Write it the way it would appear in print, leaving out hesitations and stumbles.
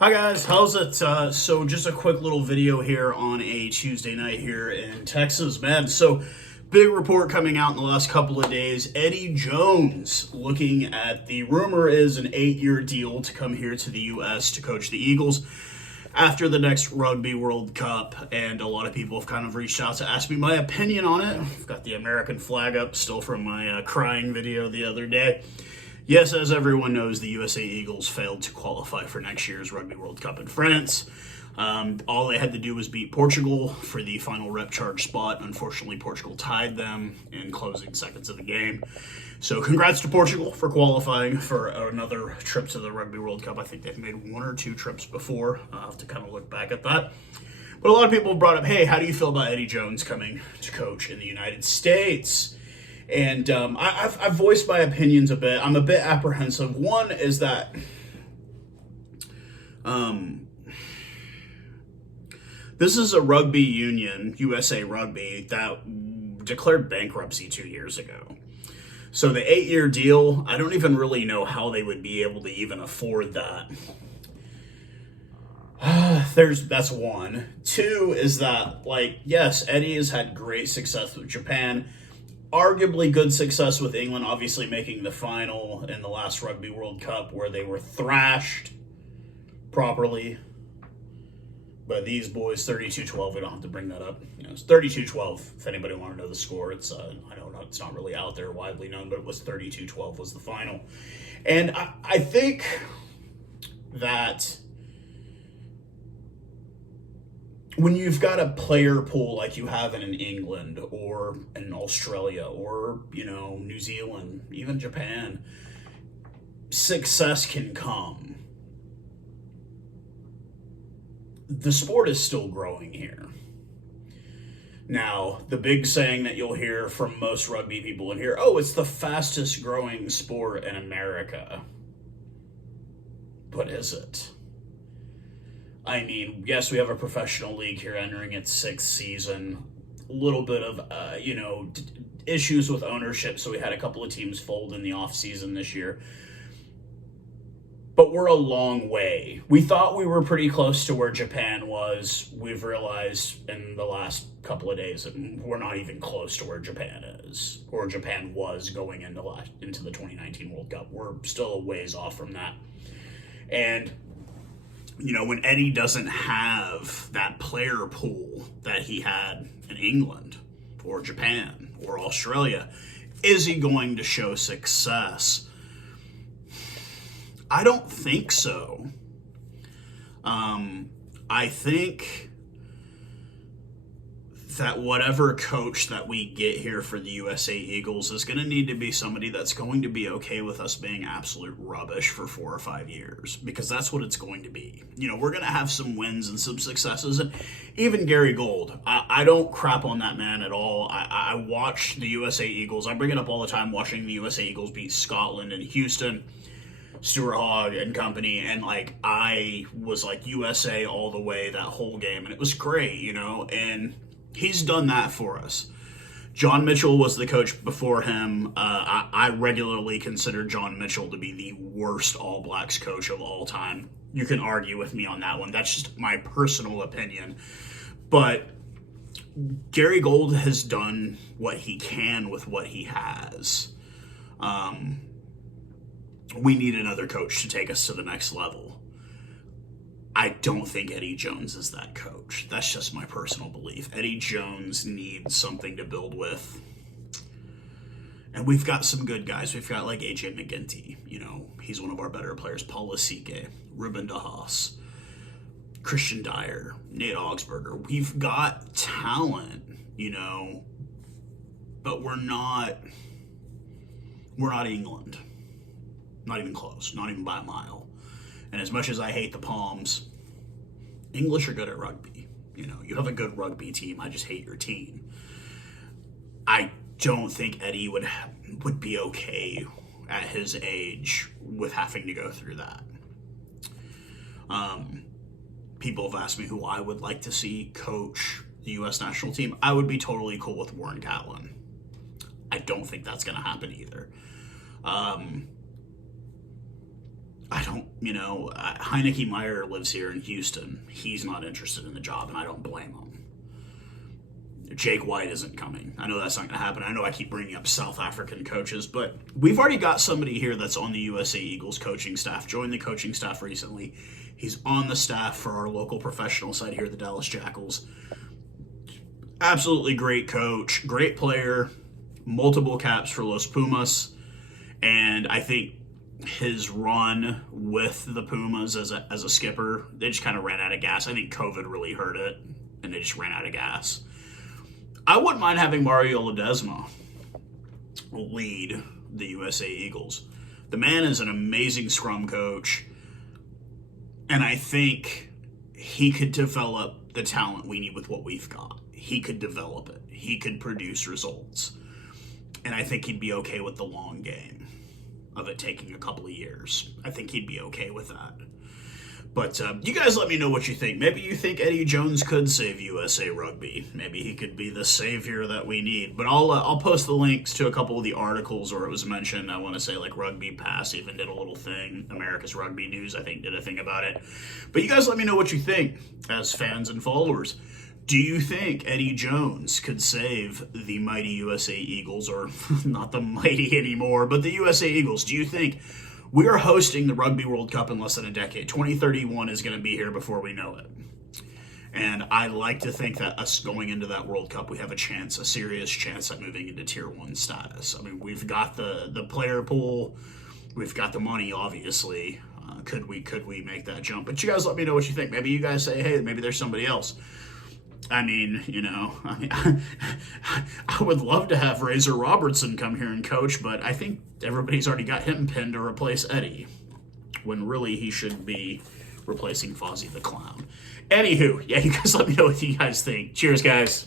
Hi guys, how's it? So just a quick little video here on a Tuesday night here in Texas, man. So big report coming out in the last couple of days. Eddie Jones looking at the rumor is an 8-year deal to come here to the U.S. to coach the Eagles after the next Rugby World Cup, and a lot of people have kind of reached out to ask me my opinion on it. I've got the American flag up still from my crying video the other day. Yes, as everyone knows, the USA Eagles failed to qualify for next year's Rugby World Cup in France. All they had to do was beat Portugal for the final rep charge spot. Unfortunately, Portugal tied them in closing seconds of the game. So congrats to Portugal for qualifying for another trip to the Rugby World Cup. I think they've made 1 or 2 trips before. I'll have to kind of look back at that. But a lot of people brought up, hey, how do you feel about Eddie Jones coming to coach in the United States? And I've voiced my opinions a bit. I'm a bit apprehensive. One is that this is a rugby union, USA Rugby, that declared bankruptcy 2 years ago. So the 8-year deal, I don't even really know how they would be able to even afford that. That's one. Two is that, like, yes, Eddie has had great success with Japan. Arguably good success with England, obviously making the final in the last Rugby World Cup where they were thrashed properly. But these boys, 32-12, we don't have to bring that up. You know, it's 32-12. If anybody want to know the score, it's I know it's not really out there widely known, but it was 32-12 was the final. And I think that when you've got a player pool like you have in England or in Australia or, New Zealand, even Japan, success can come. The sport is still growing here. Now, the big saying that you'll hear from most rugby people in here, oh, it's the fastest growing sport in America. But is it? I mean, yes, we have a professional league here entering its 6th season. A little bit of, issues with ownership, so we had a couple of teams fold in the offseason this year. But we're a long way. We thought we were pretty close to where Japan was. We've realized in the last couple of days that we're not even close to where Japan is, or Japan was going into the 2019 World Cup. We're still a ways off from that. And when Eddie doesn't have that player pool that he had in England or Japan or Australia, is he going to show success? I don't think so. I think that whatever coach that we get here for the USA Eagles is going to need to be somebody that's going to be okay with us being absolute rubbish for 4 or 5 years, because that's what it's going to be. We're going to have some wins and some successes. And even Gary Gold, I don't crap on that man at all. I watch the USA Eagles. I bring it up all the time, watching the USA Eagles beat Scotland and Houston, Stuart Hogg and company, and I was USA all the way that whole game, and it was great, and he's done that for us. John Mitchell was the coach before him. I regularly consider John Mitchell to be the worst All Blacks coach of all time. You can argue with me on that one. That's just my personal opinion. But Gary Gold has done what he can with what he has. We need another coach to take us to the next level. I don't think Eddie Jones is that coach. That's just my personal belief. Eddie Jones needs something to build with. And we've got some good guys. We've got AJ McGinty. He's one of our better players. Paul Lasike, Ruben DeHaas, Christian Dyer, Nate Augsburger. We've got talent, but we're not England. Not even close. Not even by a mile. And as much as I hate the Palms, English are good at rugby. You have a good rugby team. I just hate your team. I don't think Eddie would be okay at his age with having to go through that. People have asked me who I would like to see coach the U.S. national team. I would be totally cool with Warren Catlin. I don't think that's going to happen either. I don't Heineke Meyer lives here in Houston. He's not interested in the job, and I don't blame him. Jake White isn't coming. I know that's not going to happen. I know I keep bringing up South African coaches, but we've already got somebody here that's on the USA Eagles coaching staff, joined the coaching staff recently. He's on the staff for our local professional side here, the Dallas Jackals. Absolutely great coach, great player, multiple caps for Los Pumas, and I think his run with the Pumas as a skipper, they just kind of ran out of gas. I think COVID really hurt it, and they just ran out of gas. I wouldn't mind having Mario Ledesma lead the USA Eagles. The man is an amazing scrum coach, and I think he could develop the talent we need with what we've got. He could develop it. He could produce results. And I think he'd be okay with the long game of it taking a couple of years. I think he'd be okay with that. But you guys let me know what you think. Maybe you think Eddie Jones could save USA Rugby. Maybe he could be the savior that we need. But I'll post the links to a couple of the articles where it was mentioned. I want to say like Rugby Pass even did a little thing. America's Rugby News, I think, did a thing about it. But you guys let me know what you think as fans and followers. Do you think Eddie Jones could save the mighty USA Eagles, or not the mighty anymore, but the USA Eagles? Do you think we are hosting the Rugby World Cup in less than a decade? 2031 is going to be here before we know it. And I like to think that us going into that World Cup, we have a chance, a serious chance at moving into Tier 1 status. I mean, we've got the player pool. We've got the money, obviously. Could we make that jump? But you guys let me know what you think. Maybe you guys say, hey, maybe there's somebody else. I would love to have Razor Robertson come here and coach, but I think everybody's already got him pinned to replace Eddie, when really he should be replacing Fozzie the Clown. Anywho, yeah, you guys let me know what you guys think. Cheers, guys.